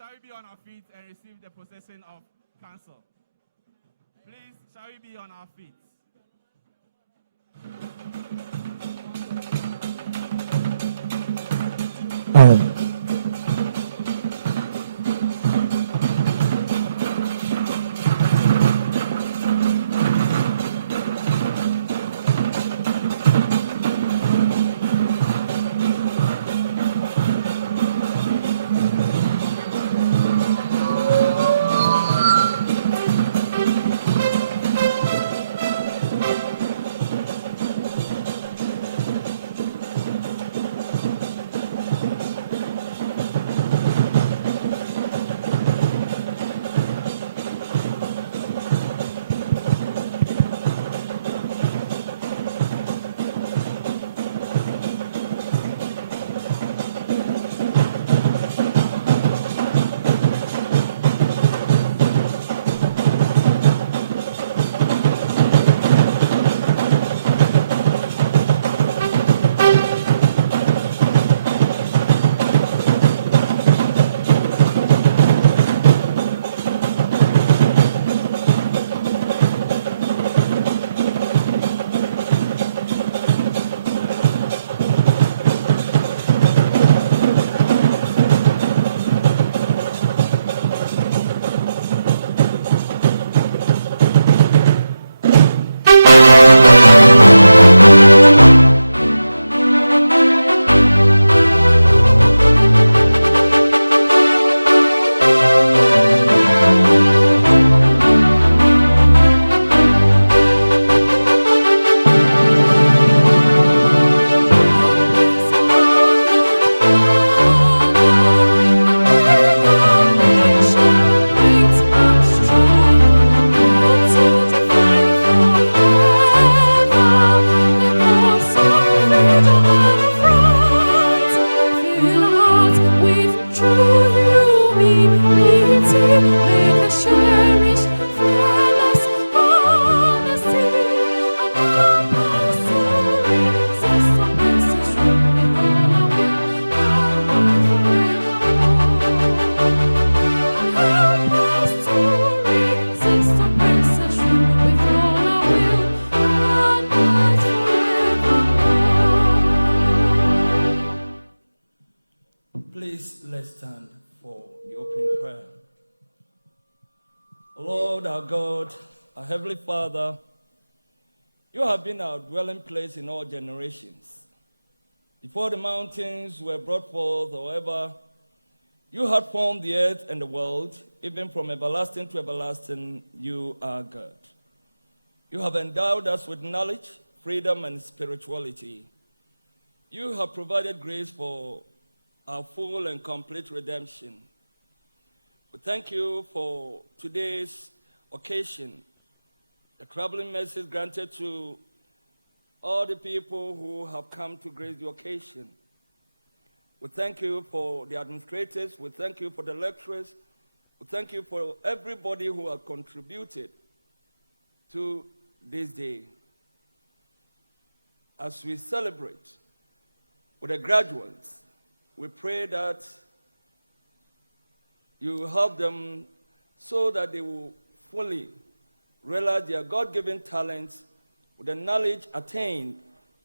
shall we be on our feet and receive the possession of counsel? Please, shall we be on our feet? Lord our God, our Heavenly Father, you have been our dwelling place in all generations. Before the mountains were brought forth, however, you have formed the earth and the world, even from everlasting to everlasting, you are God. You have endowed us with knowledge, freedom, and spirituality. You have provided grace for our full and complete redemption. We thank you for today's occasion, the traveling message granted to all the people who have come to grace the occasion. We thank you for the administrators. We thank you for the lecturers. We thank you for everybody who has contributed to this day. As we celebrate with the graduates, we pray that you will help them so that they will fully realize their God-given talents with the knowledge attained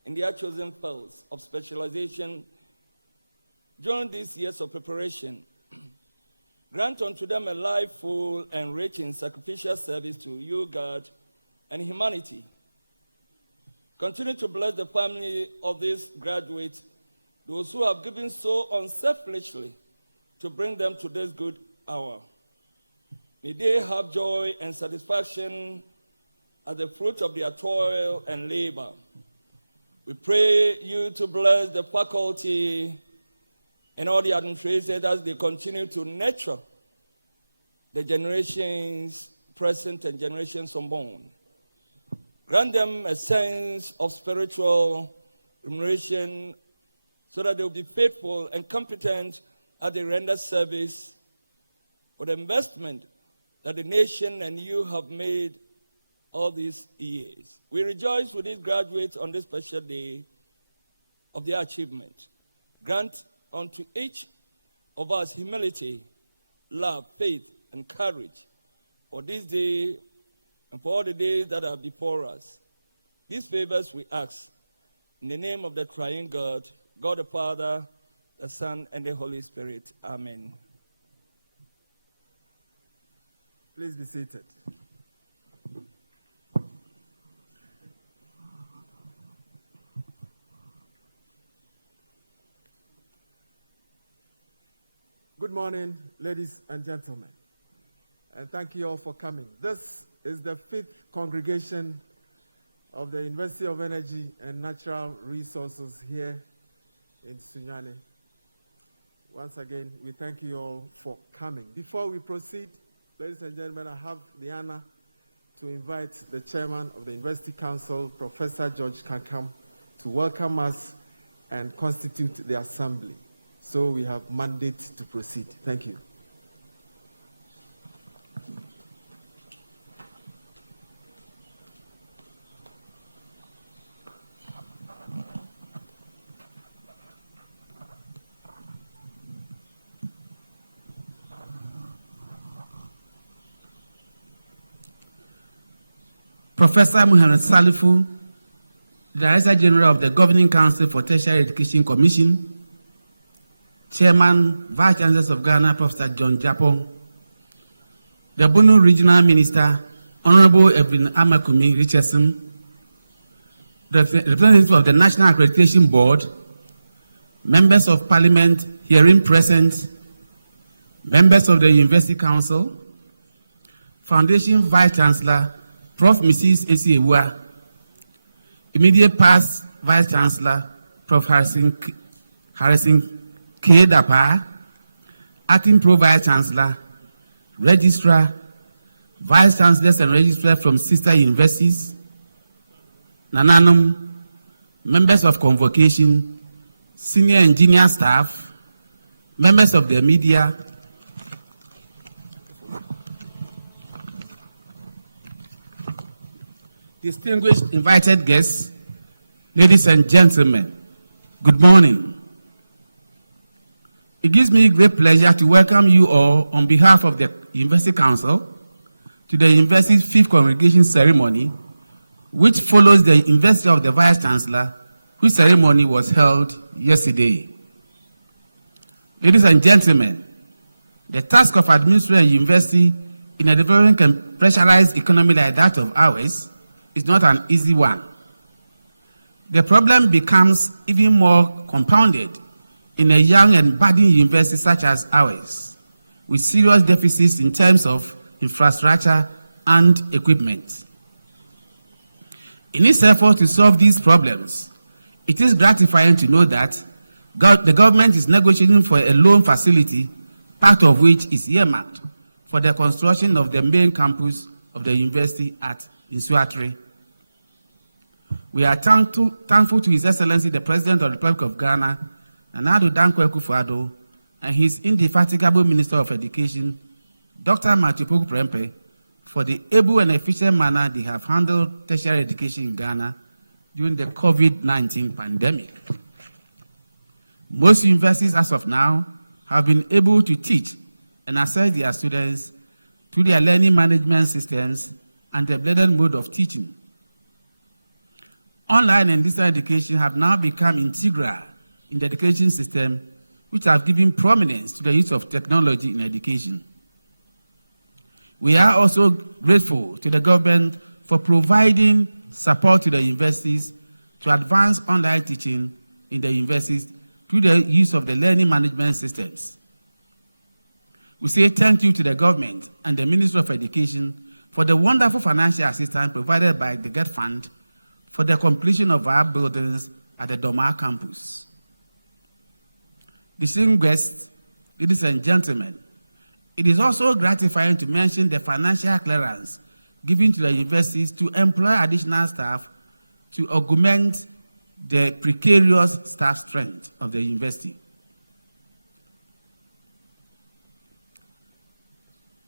in their chosen fields of specialization during these years of preparation. Grant unto them a life full and rich in sacrificial service to you, God, and humanity. Continue to bless the family of these graduates, those who have given so unselfishly to bring them to this good hour. May they have joy and satisfaction as the fruit of their toil and labor. We pray you to bless the faculty and all the administrators as they continue to nurture the generations present and generations unborn. Grant them a sense of spiritual immersion so that they will be faithful and competent as they render service for the investment that the nation and you have made all these years. We rejoice with these graduates on this special day of their achievement. Grant unto each of us humility love, faith, and courage for this day and for all the days that are before us. These favors we ask in the name of the triune God, God the Father, the Son, and the Holy Spirit. Amen. Please be seated. Good morning, ladies and gentlemen, and thank you all for coming. This is the 5th congregation of the University of Energy and Natural Resources here in Sunyani. Once again, we thank you all for coming. Before we proceed, ladies and gentlemen, I have the honor to invite the chairman of the University Council, Professor George Kankam, to welcome us and constitute the assembly. So we have mandate to proceed. Thank you. Professor Muhammad Salifu, Director General of the Governing Council for Tertiary Education Commission, Chairman, Vice Chancellor of Ghana, Professor John Japon, the Bono Regional Minister, Honorable Evelyn Amakumi Richardson, the representative of the National Accreditation Board, members of Parliament herein present, members of the University Council, Foundation Vice Chancellor, Prof. Mrs. Esiewua, immediate past Vice Chancellor, Prof. Harrison Kedapa, Acting Pro Vice Chancellor, Registrar, Vice Chancellors and Registrars from sister universities, Nananum, members of convocation, senior engineer staff, members of the media, distinguished invited guests, ladies and gentlemen, good morning. It gives me great pleasure to welcome you all on behalf of the University Council to the University's 5th Congregation Ceremony, which follows the investiture of the Vice Chancellor, whose ceremony was held yesterday. Ladies and gentlemen, the task of administering a university in a developing and pressurized economy like that of ours is not an easy one. The problem becomes even more compounded in a young and budding university such as ours, with serious deficits in terms of infrastructure and equipment. In its effort to solve these problems, it is gratifying to know that the government is negotiating for a loan facility, part of which is earmarked for the construction of the main campus of the university at Isuatre. We are thankful to His Excellency the President of the Republic of Ghana, Nana Dankwa Akufo-Addo, and his indefatigable Minister of Education, Dr. Matthew Poku Prempeh, for the able and efficient manner they have handled tertiary education in Ghana during the COVID-19 pandemic. Most universities as of now have been able to teach and assess their students through their learning management systems and the blended mode of teaching. Online and distance education have now become integral in the education system, which have given prominence to the use of technology in education. We are also grateful to the government for providing support to the universities to advance online teaching in the universities through the use of the learning management systems. We say thank you to the government and the Ministry of Education for the wonderful financial assistance provided by the GET Fund for the completion of our buildings at the Doma campus. Distinguished guests, ladies and gentlemen, it is also gratifying to mention the financial clearance given to the universities to employ additional staff to augment the precarious staff strength of the university.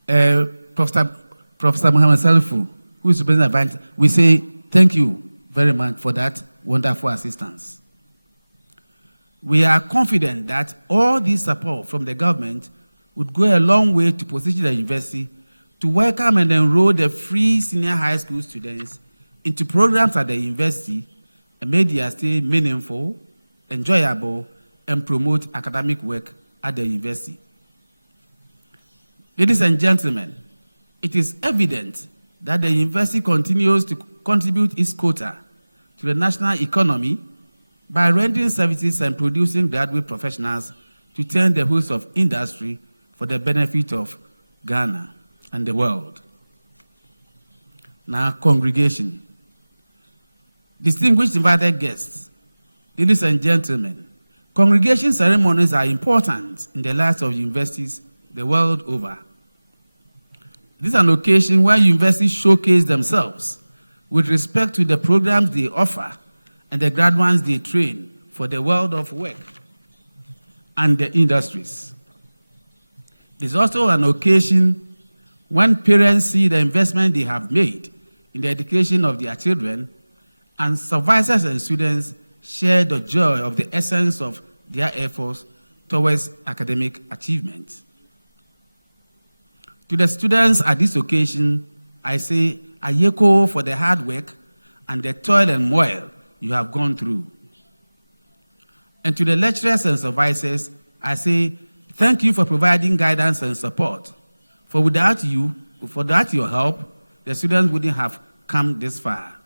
Professor Muhammad Salifu, who is the President of the Bank, we say thank you very much for that wonderful assistance. We are confident that all this support from the government would go a long way to position the university to welcome and enroll the free senior high school students into programs at the university and make their stay meaningful, enjoyable, and promote academic work at the university. Ladies and gentlemen, it is evident that the university continues to contribute its quota to the national economy by renting services and producing graduate professionals to turn the host of industry for the benefit of Ghana and the world. Now, congregation, distinguished divided guests, ladies and gentlemen, congregation ceremonies are important in the lives of universities the world over. This is an occasion where universities showcase themselves with respect to the programs they offer and the graduates they train for the world of work and the industries. It's also an occasion when parents see the investment they have made in the education of their children, and supervisors and students share the joy of the essence of their efforts towards academic achievement. To the students at this occasion, I say, Ayeko for the hard work and the toil and work you have gone through. And to the lecturers and supervisors, I say, thank you for providing guidance and support. For without you, without your help, the students wouldn't have come this far.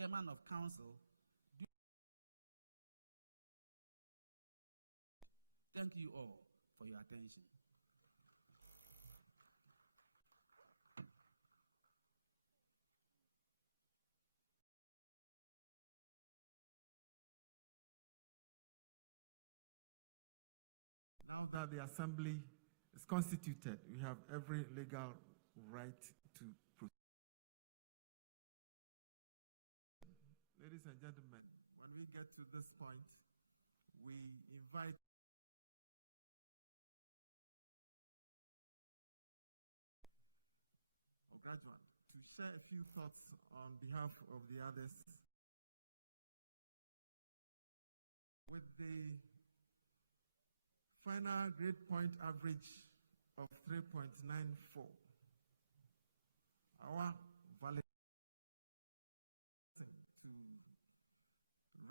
Chairman of Council, thank you all for your attention. Now that the assembly is constituted, we have every legal right to proceed. Ladies and gentlemen, when we get to this point, we invite Graduate to share a few thoughts on behalf of the others. With the final grade point average of 3.94, our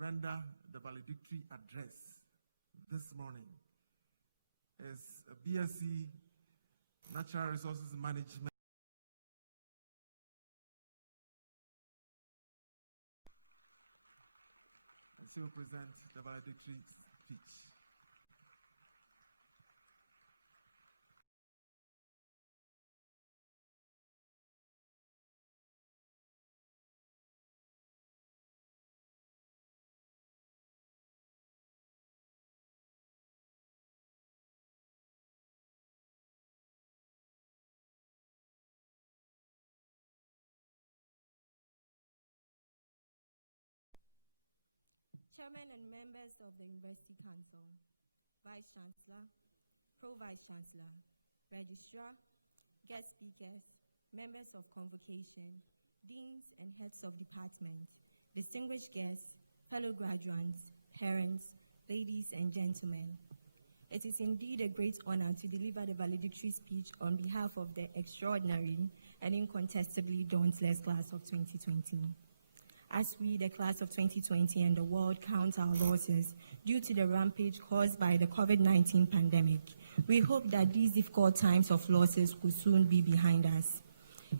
to render the valedictory address this morning is a BSc Natural Resources Management. I still present the valedictory speech. Chancellor, Pro-Vice Chancellor, Registrar, guest speakers, members of convocation, deans and heads of department, distinguished guests, fellow graduates, parents, ladies and gentlemen. It is indeed a great honor to deliver the valedictory speech on behalf of the extraordinary and incontestably dauntless class of 2020. As we, the class of 2020 and the world, count our losses due to the rampage caused by the COVID-19 pandemic, we hope that these difficult times of losses will soon be behind us.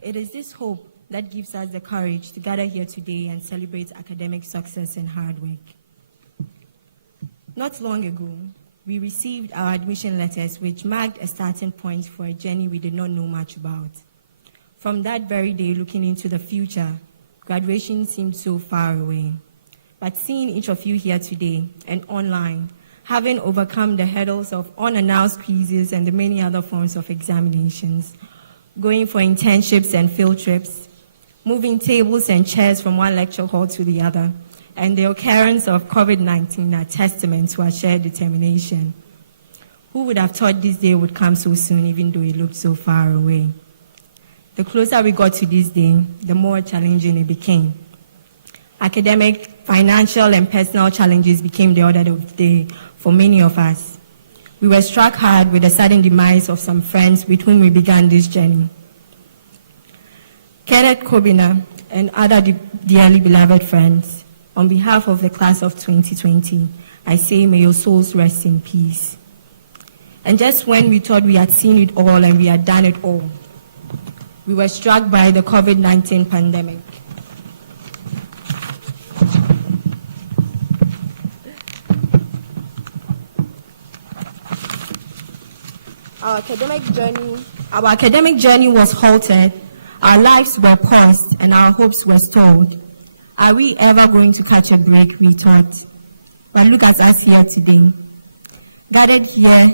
It is this hope that gives us the courage to gather here today and celebrate academic success and hard work. Not long ago, we received our admission letters, which marked a starting point for a journey we did not know much about. From that very day, looking into the future, graduation seemed so far away. But seeing each of you here today and online, having overcome the hurdles of unannounced quizzes and the many other forms of examinations, going for internships and field trips, moving tables and chairs from one lecture hall to the other, and the occurrence of COVID-19 are testament to our shared determination. Who would have thought this day would come so soon, even though it looked so far away? The closer we got to this day, the more challenging it became. Academic, financial, and personal challenges became the order of the day for many of us. We were struck hard with the sudden demise of some friends with whom we began this journey. Kenneth Kobina and other dearly beloved friends, on behalf of the class of 2020, I say may your souls rest in peace. And just when we thought we had seen it all and we had done it all, we were struck by the COVID-19 pandemic. Our academic journey was halted, our lives were paused, and our hopes were stalled. Are we ever going to catch a break, we thought? But look at us here today, gathered here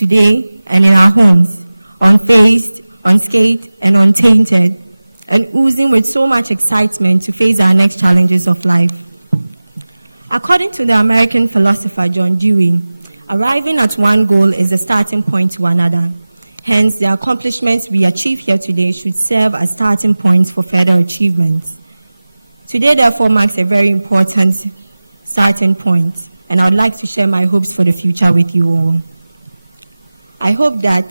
today and in our homes, unfazed, unscathed, and untainted, and oozing with so much excitement to face our next challenges of life. According to the American philosopher John Dewey, arriving at one goal is the starting point to another. Hence, the accomplishments we achieve here today should serve as starting points for further achievements. Today, therefore, marks a very important starting point, and I'd like to share my hopes for the future with you all. I hope that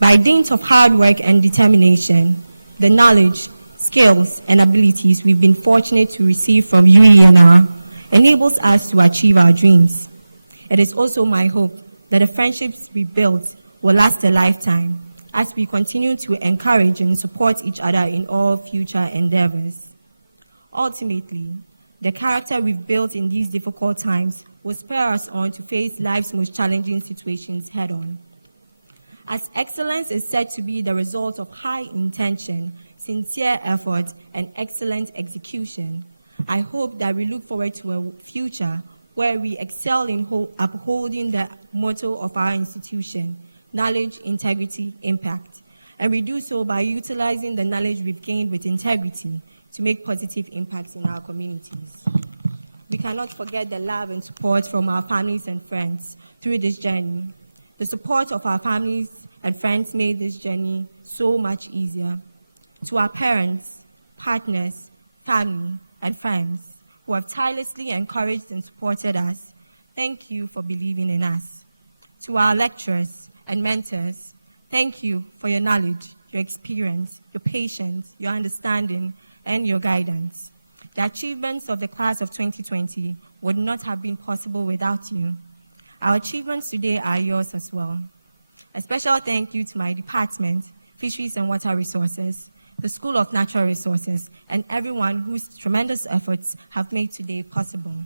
by dint of hard work and determination, the knowledge, skills, and abilities we've been fortunate to receive from Uenr enables us to achieve our dreams. It is also my hope that the friendships we build will last a lifetime as we continue to encourage and support each other in all future endeavors. Ultimately, the character we've built in these difficult times will spur us on to face life's most challenging situations head-on. As excellence is said to be the result of high intention, sincere effort, and excellent execution, I hope that we look forward to a future where we excel in upholding the motto of our institution, knowledge, integrity, impact. And we do so by utilizing the knowledge we've gained with integrity to make positive impacts in our communities. We cannot forget the love and support from our families and friends through this journey. The support of our families and friends made this journey so much easier. To our parents, partners, family, and friends who have tirelessly encouraged and supported us, thank you for believing in us. To our lecturers and mentors, thank you for your knowledge, your experience, your patience, your understanding, and your guidance. The achievements of the class of 2020 would not have been possible without you. Our achievements today are yours as well. A special thank you to my department, Fisheries and Water Resources, the School of Natural Resources, and everyone whose tremendous efforts have made today possible.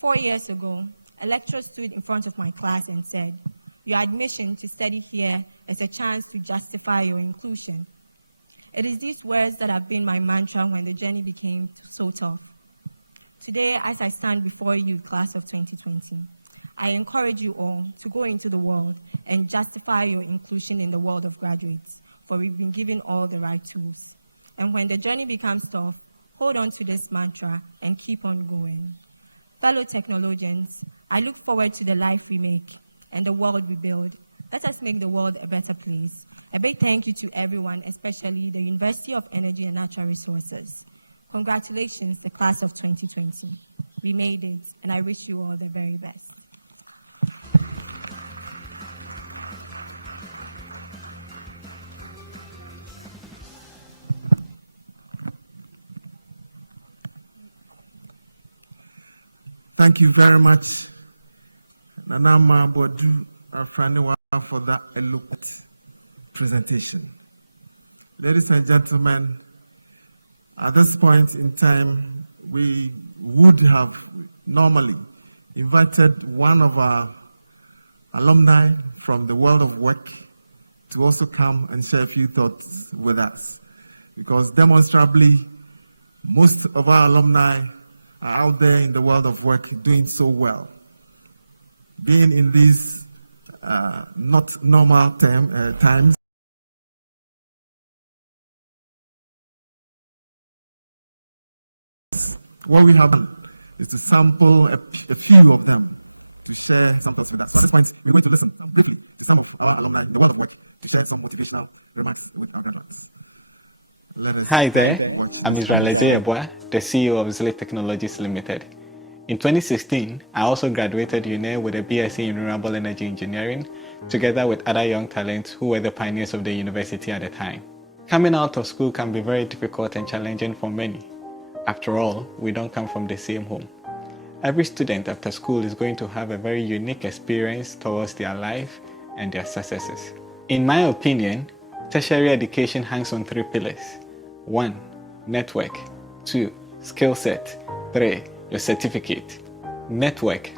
4 years ago, a lecturer stood in front of my class and said, "Your admission to study here is a chance to justify your inclusion." It is these words that have been my mantra when the journey became so tough. Today, as I stand before you, class of 2020, I encourage you all to go into the world and justify your inclusion in the world of graduates, for we've been given all the right tools. And when the journey becomes tough, hold on to this mantra and keep on going. Fellow technologians, I look forward to the life we make, and the world we build. Let us make the world a better place. A big thank you to everyone, especially the University of Energy and Natural Resources. Congratulations, the class of 2020. We made it, and I wish you all the very best. Thank you very much, Nanama Bodu Afraniwa, for that eloquent presentation. Ladies and gentlemen, at this point in time, we would have normally invited one of our alumni from the world of work to also come and share a few thoughts with us, because demonstrably, most of our alumni are out there in the world of work doing so well. Being in these not normal times, what we have done is to sample a few of them to share some thoughts with us. At this point, we're going to listen briefly to some of our alumni in the world of work to share some motivational remarks with our graduates. Hi there, I'm Israel Ejeyebwa, the CEO of Zilli Technologies Limited. In 2016, I also graduated Uenr with a BSc in Renewable Energy Engineering, together with other young talents who were the pioneers of the university at the time. Coming out of school can be very difficult and challenging for many. After all, we don't come from the same home. Every student after school is going to have a very unique experience towards their life and their successes. In my opinion, tertiary education hangs on 3 pillars. 1. Network. 2. Skill set. 3. Your certificate. Network.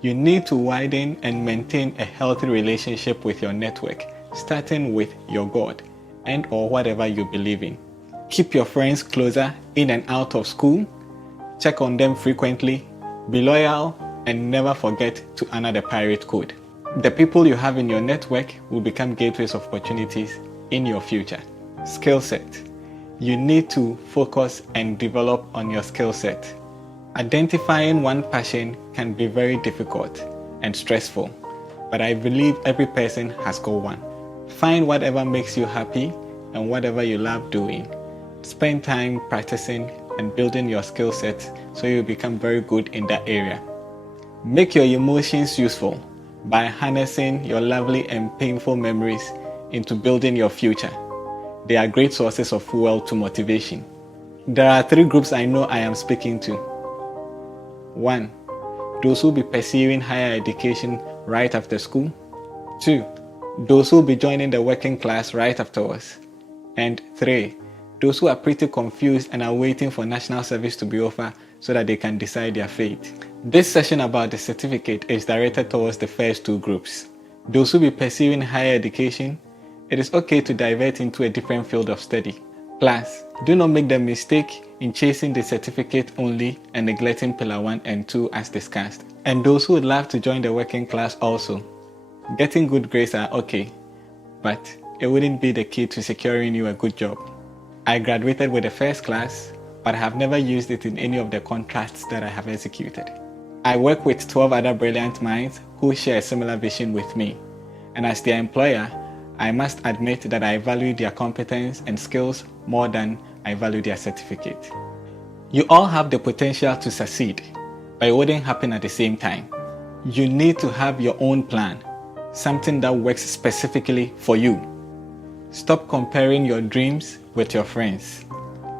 You need to widen and maintain a healthy relationship with your network, starting with your God and or whatever you believe in. Keep your friends closer in and out of school. Check on them frequently. Be loyal and never forget to honor the pirate code. The people you have in your network will become gateways of opportunities in your future. Skill set. You need to focus and develop on your skill set. Identifying one passion can be very difficult and stressful, but I believe every person has got one. Find whatever makes you happy and whatever you love doing. Spend time practicing and building your skill set so you become very good in that area. Make your emotions useful by harnessing your lovely and painful memories into building your future. They are great sources of fuel to motivation. There are 3 groups I know I am speaking to. 1. Those who will be pursuing higher education right after school. 2. Those who will be joining the working class right afterwards. And 3. Those who are pretty confused and are waiting for national service to be over so that they can decide their fate. This session about the certificate is directed towards the first 2 groups. Those who will be pursuing higher education, it is okay to divert into a different field of study. Plus, do not make the mistake in chasing the certificate only and neglecting pillar 1 and 2 as discussed. And those who would love to join the working class also. Getting good grades are okay, but it wouldn't be the key to securing you a good job. I graduated with a first class, but I have never used it in any of the contracts that I have executed. I work with 12 other brilliant minds who share a similar vision with me, and as their employer, I must admit that I value their competence and skills more than I value their certificate. You all have the potential to succeed, but it wouldn't happen at the same time. You need to have your own plan, something that works specifically for you. Stop comparing your dreams with your friends.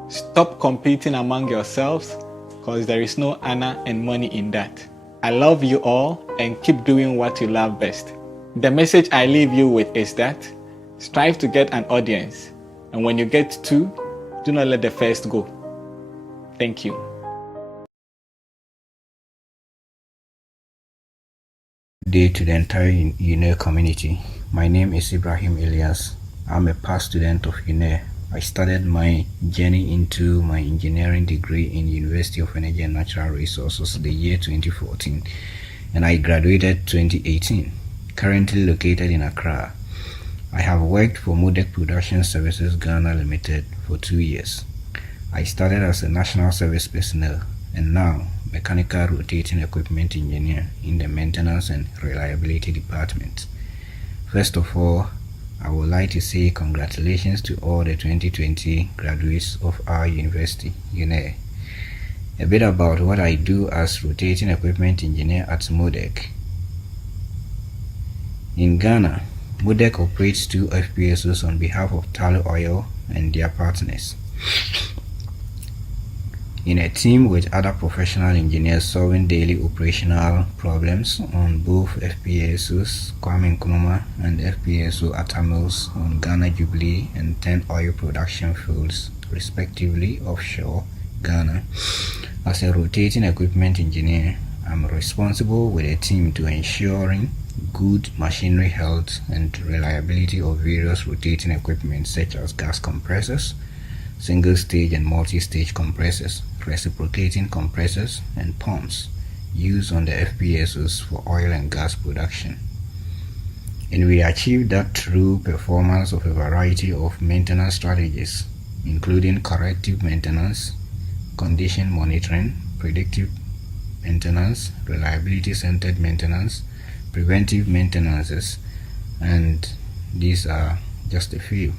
Stop competing among yourselves, because there is no honor and money in that. I love you all and keep doing what you love best. The message I leave you with is that strive to get an audience, and when you get 2, do not let the first go. Thank you. Good day to the entire Uenr community. My name is Ibrahim Elias. I'm a past student of Uenr. I started my journey into my engineering degree in University of Energy and Natural Resources the year 2014, and I graduated 2018. Currently located in Accra. I have worked for Modec Production Services Ghana Limited for 2 years. I started as a national service personnel, and now mechanical rotating equipment engineer in the maintenance and reliability department. First of all, I would like to say congratulations to all the 2020 graduates of our university, Uenr. A bit about what I do as rotating equipment engineer at MODEC. In Ghana, MODEC operates 2 FPSOs on behalf of Tullow Oil and their partners, in a team with other professional engineers solving daily operational problems on both FPSOs Kwame Nkrumah and FPSO Atamils on Ghana Jubilee and 10 oil production fields, respectively, offshore Ghana. As a rotating equipment engineer, I'm responsible with a team to ensuring good machinery health and reliability of various rotating equipment such as gas compressors, single-stage and multi-stage compressors, reciprocating compressors, and pumps used on the FPSOs for oil and gas production. And we achieve that through performance of a variety of maintenance strategies, including corrective maintenance, condition monitoring, predictive maintenance, reliability-centered maintenance, preventive maintenances, and these are just a few.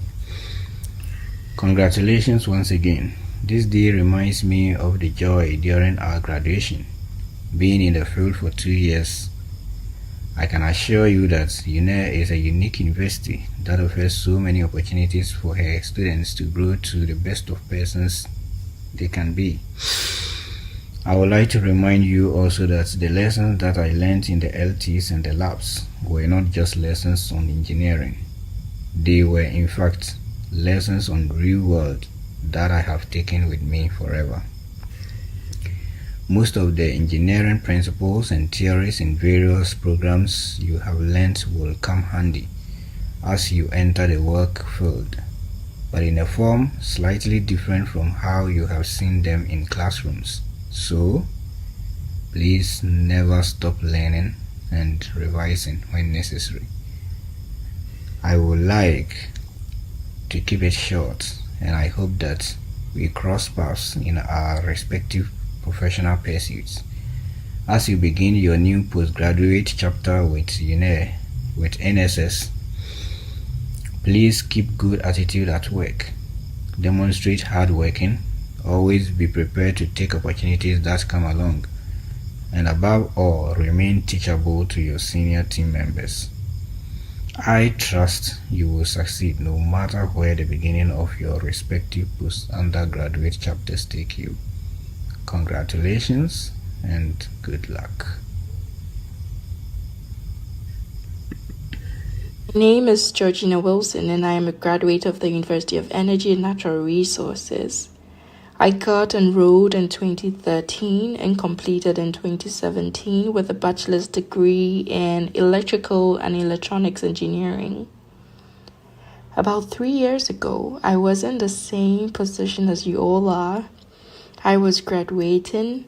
Congratulations once again. This day reminds me of the joy during our graduation. Being in the field for 2 years, I can assure you that Uenr is a unique university that offers so many opportunities for her students to grow to the best of persons they can be. I would like to remind you also that the lessons that I learned in the LTs and the labs were not just lessons on engineering. They were in fact lessons on the real world that I have taken with me forever. Most of the engineering principles and theories in various programs you have learned will come handy as you enter the work field, but in a form slightly different from how you have seen them in classrooms. So, please never stop learning and revising when necessary. I would like to keep it short, and I hope that we cross paths in our respective professional pursuits. As you begin your new postgraduate chapter with Uenr, with NSS, please keep good attitude at work. Demonstrate hard working. Always be prepared to take opportunities that come along. And above all, remain teachable to your senior team members. I trust you will succeed no matter where the beginning of your respective post-undergraduate chapters take you. Congratulations and good luck. My name is Georgina Wilson, and I am a graduate of the University of Energy and Natural Resources. I got enrolled in 2013 and completed in 2017 with a bachelor's degree in electrical and electronics engineering. About 3 years ago, I was in the same position as you all are. I was graduating.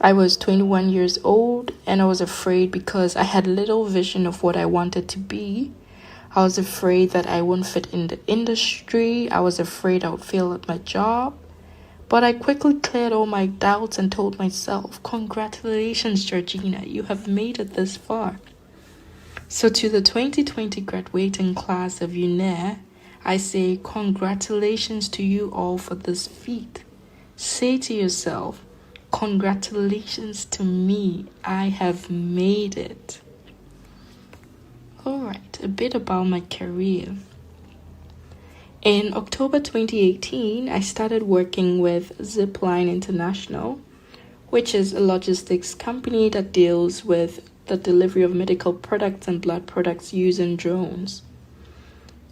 I was 21 years old, and I was afraid because I had little vision of what I wanted to be. I was afraid that I wouldn't fit in the industry. I was afraid I would fail at my job. But I quickly cleared all my doubts and told myself, congratulations, Georgina, you have made it this far. So to the 2020 graduating class of Uenr, I say congratulations to you all for this feat. Say to yourself, congratulations to me, I have made it. Alright, a bit about my career. In October 2018, I started working with Zipline International, which is a logistics company that deals with the delivery of medical products and blood products using drones.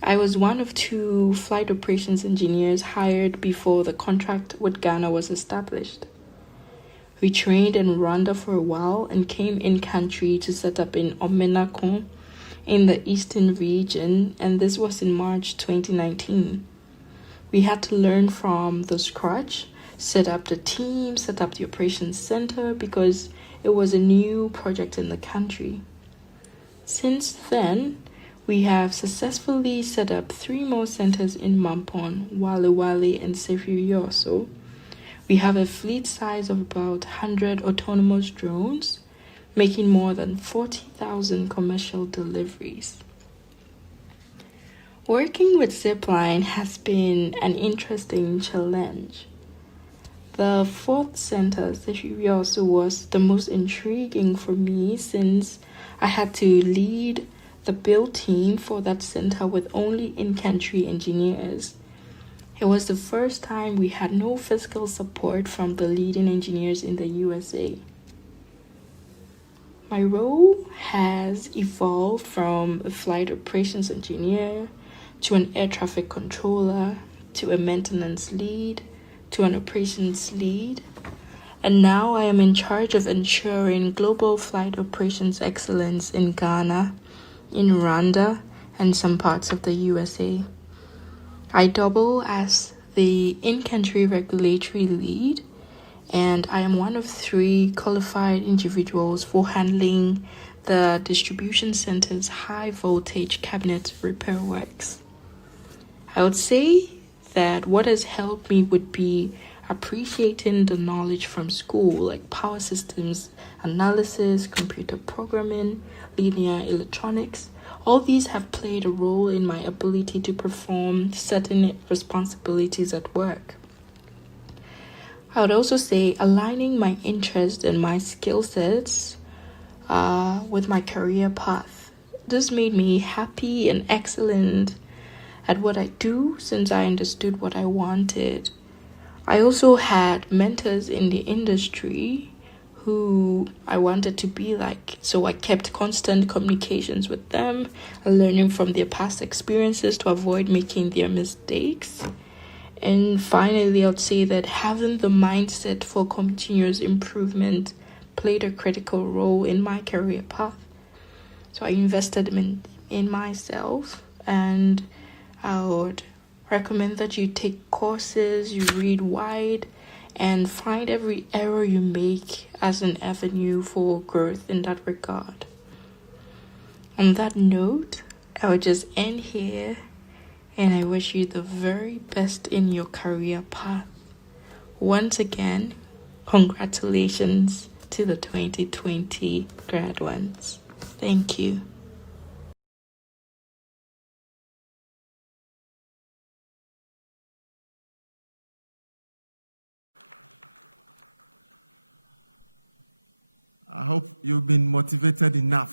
I was one of 2 flight operations engineers hired before the contract with Ghana was established. We trained in Rwanda for a while and came in country to set up in Omenako, in the eastern region, and this was in March 2019. We had to learn from the scratch, set up the team, set up the operations center because it was a new project in the country. Since then, we have successfully set up 3 more centers in Mampon, Wale and Sefiu Yoso. We have a fleet size of about 100 autonomous drones, making more than 40,000 commercial deliveries. Working with Zipline has been an interesting challenge. The fourth center, also was the most intriguing for me since I had to lead the build team for that center with only in-country engineers. It was the first time we had no physical support from the leading engineers in the USA. My role has evolved from a flight operations engineer to an air traffic controller to a maintenance lead to an operations lead, and now I am in charge of ensuring global flight operations excellence in Ghana, in Rwanda, and some parts of the USA. I double as the in-country regulatory lead, and I am one of 3 qualified individuals for handling the distribution center's high voltage cabinet repair works. I would say that what has helped me would be appreciating the knowledge from school, like power systems analysis, computer programming, linear electronics. All these have played a role in my ability to perform certain responsibilities at work. I would also say aligning my interest and my skill sets with my career path. This made me happy and excellent at what I do since I understood what I wanted. I also had mentors in the industry who I wanted to be like, so I kept constant communications with them, learning from their past experiences to avoid making their mistakes. And finally, I'd say that having the mindset for continuous improvement played a critical role in my career path. So I invested in myself, and I would recommend that you take courses, you read wide, and find every error you make as an avenue for growth in that regard. On that note, I will just end here, and I wish you the very best in your career path. Once again, congratulations to the 2020 graduates. Thank you. I hope you've been motivated enough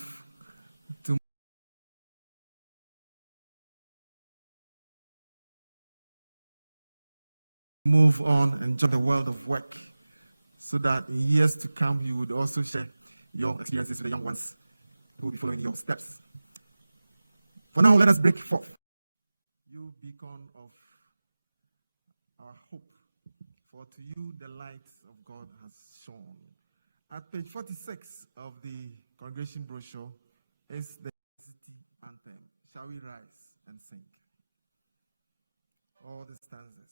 to move on into the world of work, so that in years to come you would also share your experiences with the young ones who will be following your steps. For now, let us break forth. You beacon of our hope, for to you the light of God has shone. At page 46 of the congregation brochure is the anthem. Shall we rise and sing? All the stanzas.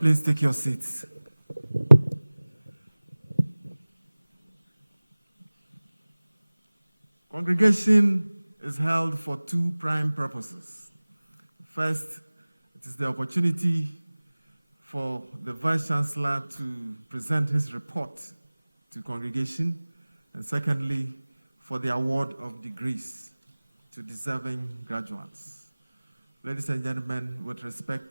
Please take your seat. Congregation is held for two prime purposes. First, it is the opportunity for the Vice Chancellor to present his report to the congregation, and secondly, for the award of degrees to deserving graduates. Ladies and gentlemen, with respect,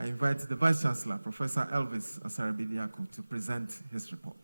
I invite the Vice Chancellor, Professor Elvis Asare-Bibiako, to present his report.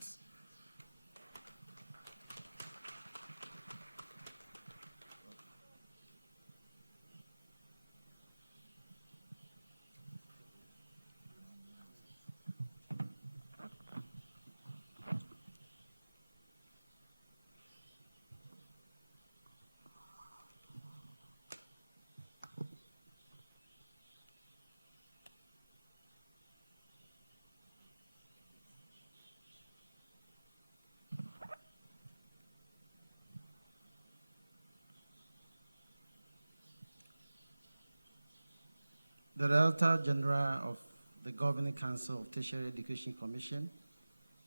The Director General of the Governing Council of Tertiary Education Commission,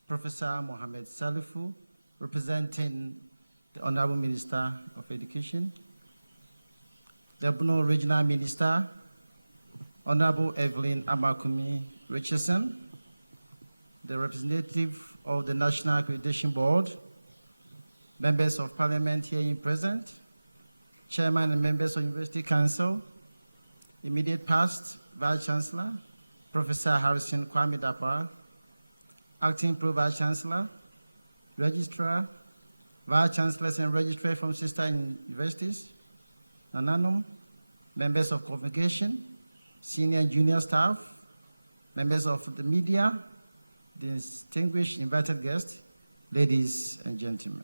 Professor Mohammed Salifu, representing the Honorable Minister of Education, the Borno Regional Minister, Honorable Evelyn Amakumi Richardson, the representative of the National Accreditation Board, members of Parliament here present, Chairman and members of University Council, immediate past Vice Chancellor, Professor Harrison Kwame Dapa, Acting Pro Vice Chancellor, Registrar, Vice Chancellors and Registrars from sister universities, Anano, members of convocation, senior and junior staff, members of the media, distinguished invited guests, ladies and gentlemen.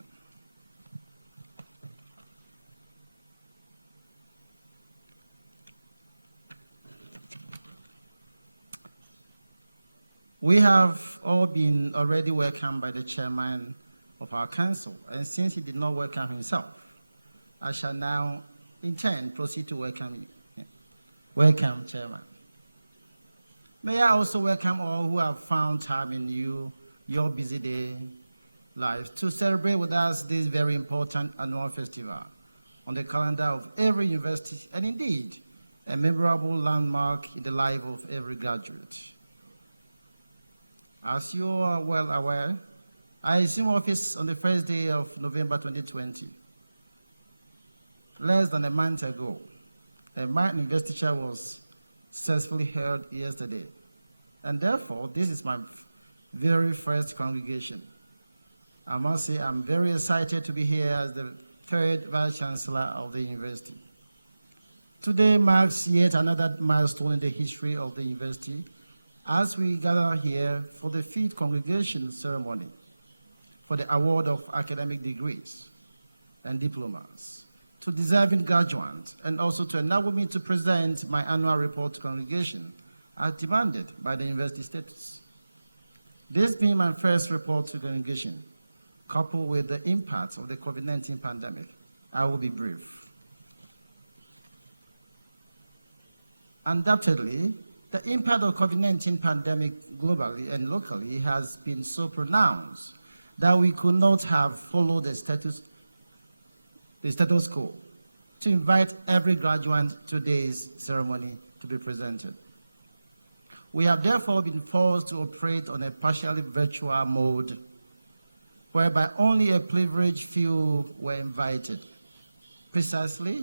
We have all been already welcomed by the chairman of our council, and since he did not welcome himself, I shall now in turn proceed to welcome him. Welcome, Chairman. May I also welcome all who have found time in your busy day life to celebrate with us this very important annual festival on the calendar of every university, and indeed a memorable landmark in the life of every graduate. As you are well aware, I assumed office on the first day of November 2020. Less than a month ago, my investiture was successfully held yesterday, and therefore this is my very first congregation. I must say I'm very excited to be here as the third Vice Chancellor of the university. Today marks yet another milestone in the history of the university as we gather here for the fifth congregation ceremony for the award of academic degrees and diplomas to deserving graduates and also to enable me to present my annual report to congregation as demanded by the university status. This being my first report to the congregation, coupled with the impact of the COVID-19 pandemic, I will be brief. Undoubtedly, the impact of COVID-19 pandemic globally and locally has been so pronounced that we could not have followed the status quo to invite every graduate to today's ceremony to be presented. We have therefore been forced to operate on a partially virtual mode, whereby only a privileged few were invited. Precisely,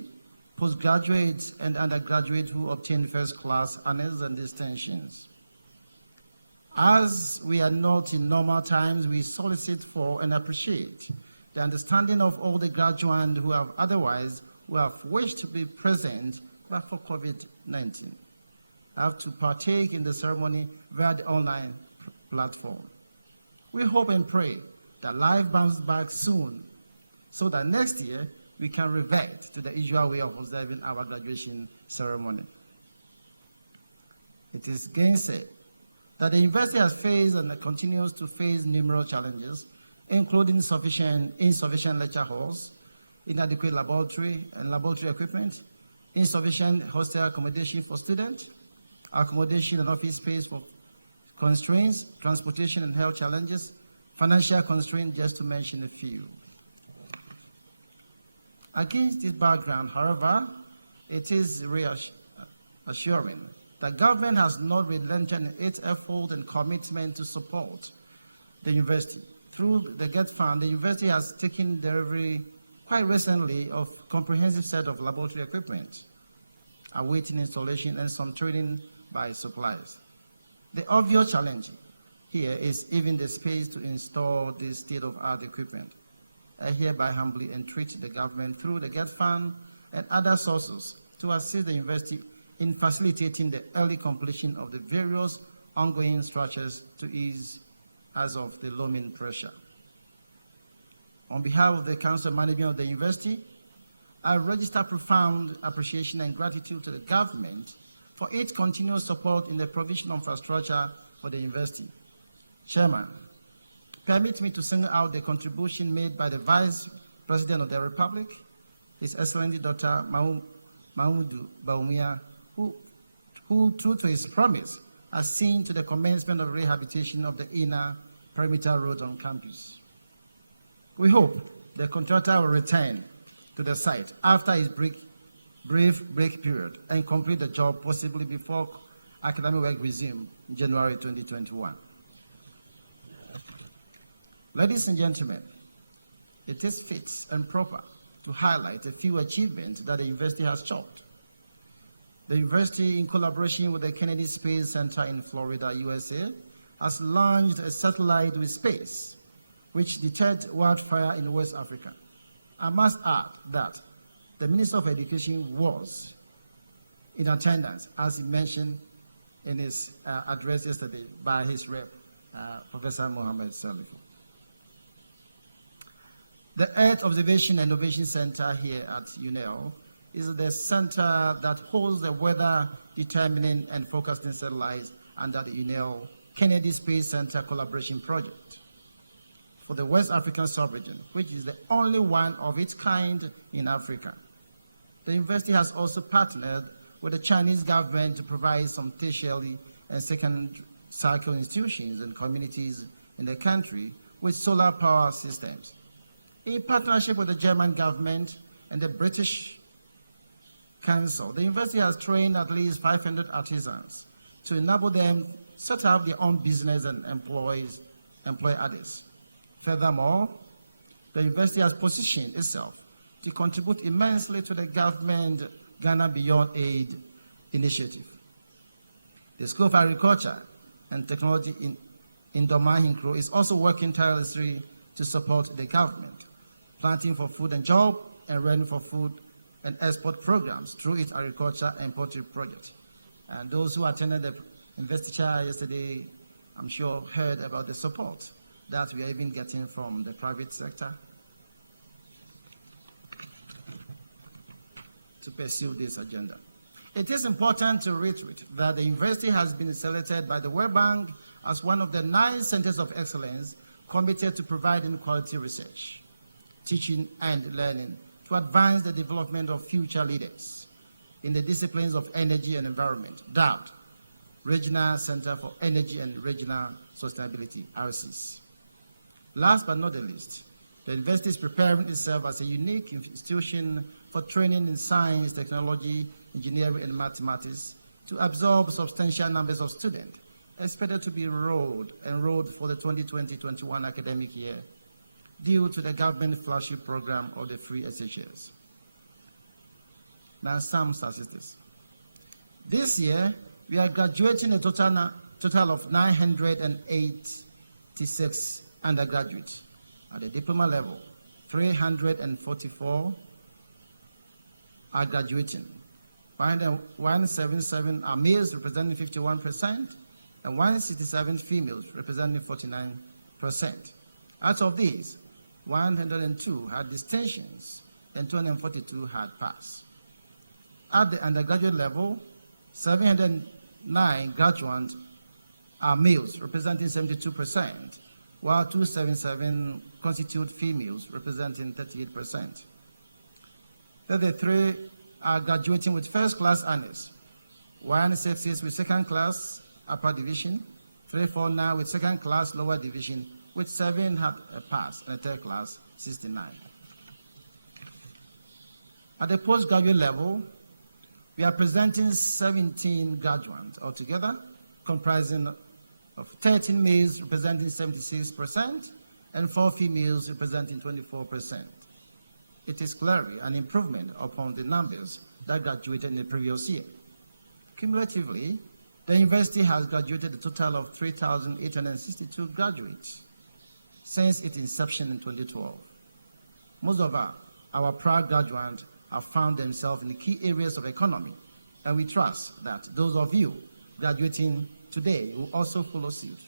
postgraduates and undergraduates who obtained first-class honors and distinctions. As we are not in normal times, we solicit for and appreciate the understanding of all the graduates who have wished to be present but for COVID-19, have to partake in the ceremony via the online platform. We hope and pray that life bounces back soon so that next year we can revert to the usual way of observing our graduation ceremony. It is again said that the university has faced and continues to face numerous challenges, including insufficient lecture halls, inadequate laboratory and laboratory equipment, insufficient hostel accommodation for students, accommodation and office space for constraints, transportation and health challenges, financial constraints, just to mention a few. Against this background, however, it is reassuring that government has not relented in its effort and commitment to support the university. Through the GET Fund, the university has taken delivery quite recently of a comprehensive set of laboratory equipment, awaiting installation and some training by suppliers. The obvious challenge here is even the space to install this state-of-art equipment. I hereby humbly entreat the government through the GET Fund and other sources to assist the university in facilitating the early completion of the various ongoing structures to ease as of the looming pressure. On behalf of the Council Management of the University, I register profound appreciation and gratitude to the government for its continuous support in the provision of infrastructure for the university. Chairman, permit me to single out the contribution made by the Vice President of the Republic, His Excellency Dr. Mahmoud Bawumia, who true to his promise, has seen to the commencement of rehabilitation of the inner perimeter road on campus. We hope the contractor will return to the site after his brief break period and complete the job possibly before academic work resumes in January 2021. Ladies and gentlemen, it is fit and proper to highlight a few achievements that the university has chalked. The university, in collaboration with the Kennedy Space Center in Florida, USA, has launched a satellite with space, which detects wildfire in West Africa. I must add that the Minister of Education was in attendance, as mentioned in his address yesterday by his rep, Professor Mohammed Salifu. The Earth Observation and Innovation Center here at Uenr is the center that holds the weather determining and forecasting satellites under the Uenr Kennedy Space Center collaboration project for the West African sub-region, which is the only one of its kind in Africa. The university has also partnered with the Chinese government to provide some tertiary and second cycle institutions and communities in the country with solar power systems. In partnership with the German government and the British Council, the university has trained at least 500 artisans to enable them set up their own business and employ others. Furthermore, the university has positioned itself to contribute immensely to the government Ghana Beyond Aid initiative. The School of Agriculture and Technology in Domahinkro is also working tirelessly to support the government, planting for food and job and ready for food and export programs through its agriculture and poultry project. And those who attended the investiture yesterday, I'm sure, heard about the support that we are even getting from the private sector. to pursue this agenda. It is important to reiterate that the university has been selected by the World Bank as one of the 9 centers of excellence committed to providing quality research, teaching, and learning to advance the development of future leaders in the disciplines of energy and environment, DART, Regional Center for Energy and Regional Sustainability, RCS. Last but not the least, the university is preparing itself as a unique institution for training in science, technology, engineering, and mathematics to absorb substantial numbers of students expected to be enrolled for the 2020-21 academic year due to the government flagship program of the free SHS. Now, some statistics. This year, we are graduating a total of 986 undergraduates. At the diploma level, 344 are graduating. 177 are males, representing 51%, and 167 females, representing 49%. Out of these, 102 had distinctions, and 242 had passed. At the undergraduate level, 709 graduates are males, representing 72%, while 277 constitute females, representing 38%. 33 are graduating with first-class honors, 166 with second-class upper division, 349 with second-class lower division, with 7 have a pass, and a third-class 69. At the postgraduate level, we are presenting 17 graduates altogether, comprising of 13 males representing 76% and 4 females representing 24%. It is clearly an improvement upon the numbers that graduated in the previous year. Cumulatively, the university has graduated a total of 3,862 graduates since its inception in 2012. Most of our proud graduates have found themselves in the key areas of economy, and we trust that those of you graduating today will also follow suit,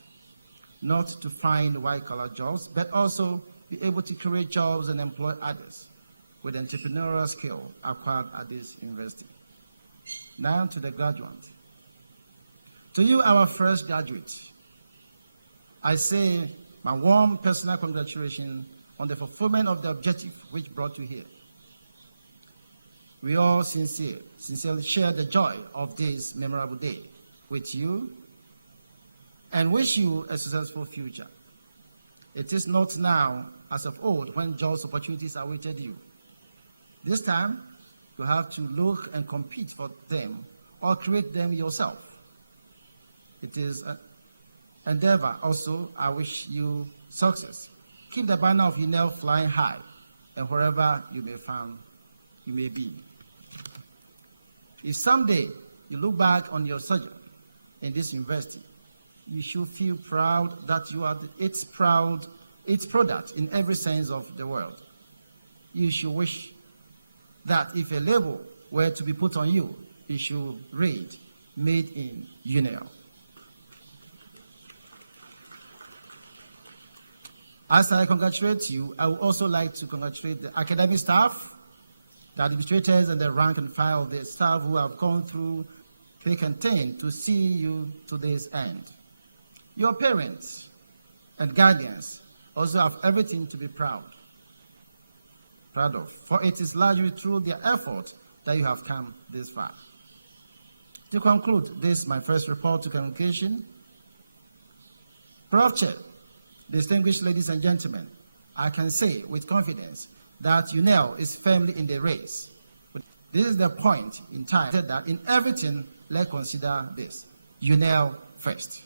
not to find white-collar jobs, but also be able to create jobs and employ others with entrepreneurial skill acquired at this university. Now to the graduates. To you, our first graduates, I say my warm personal congratulations on the fulfillment of the objective which brought you here. We all sincerely share the joy of this memorable day with you and wish you a successful future. It is not now, as of old, when jobs opportunities awaited you. This time, you have to look and compete for them or create them yourself. It is an endeavor. Also, I wish you success. Keep the banner of Uenr flying high, and wherever you may be. If someday you look back on your sojourn in this university, you should feel proud that you are its product in every sense of the word. You should wish that if a label were to be put on you, it should read, "Made in Uenr." As I congratulate you, I would also like to congratulate the academic staff, the administrators, and the rank and file of the staff who have gone through thick and thin to see you to this end. Your parents and guardians also have everything to be proud of, for it is largely through their efforts that you have come this far. To conclude this, my first report to congregation, Prof. Chair, distinguished ladies and gentlemen, I can say with confidence that Uenr is firmly in the race. This is the point in time that in everything, let's consider this: Uenr first.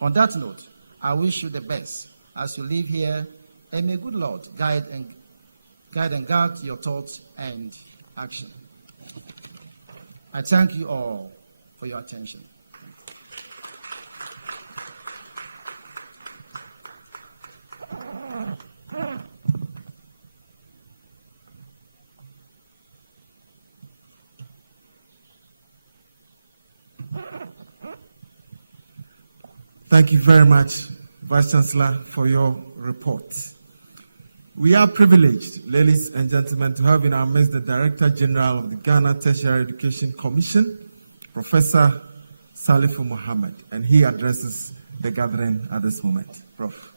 On that note, I wish you the best as you live here, and may good Lord guide and guard your thoughts and action. I thank you all for your attention. Thank you very much, Vice Chancellor, for your report. We are privileged, ladies and gentlemen, to have in our midst the Director General of the Ghana Tertiary Education Commission, Professor Salifu Mohammed, and he addresses the gathering at this moment. Prof.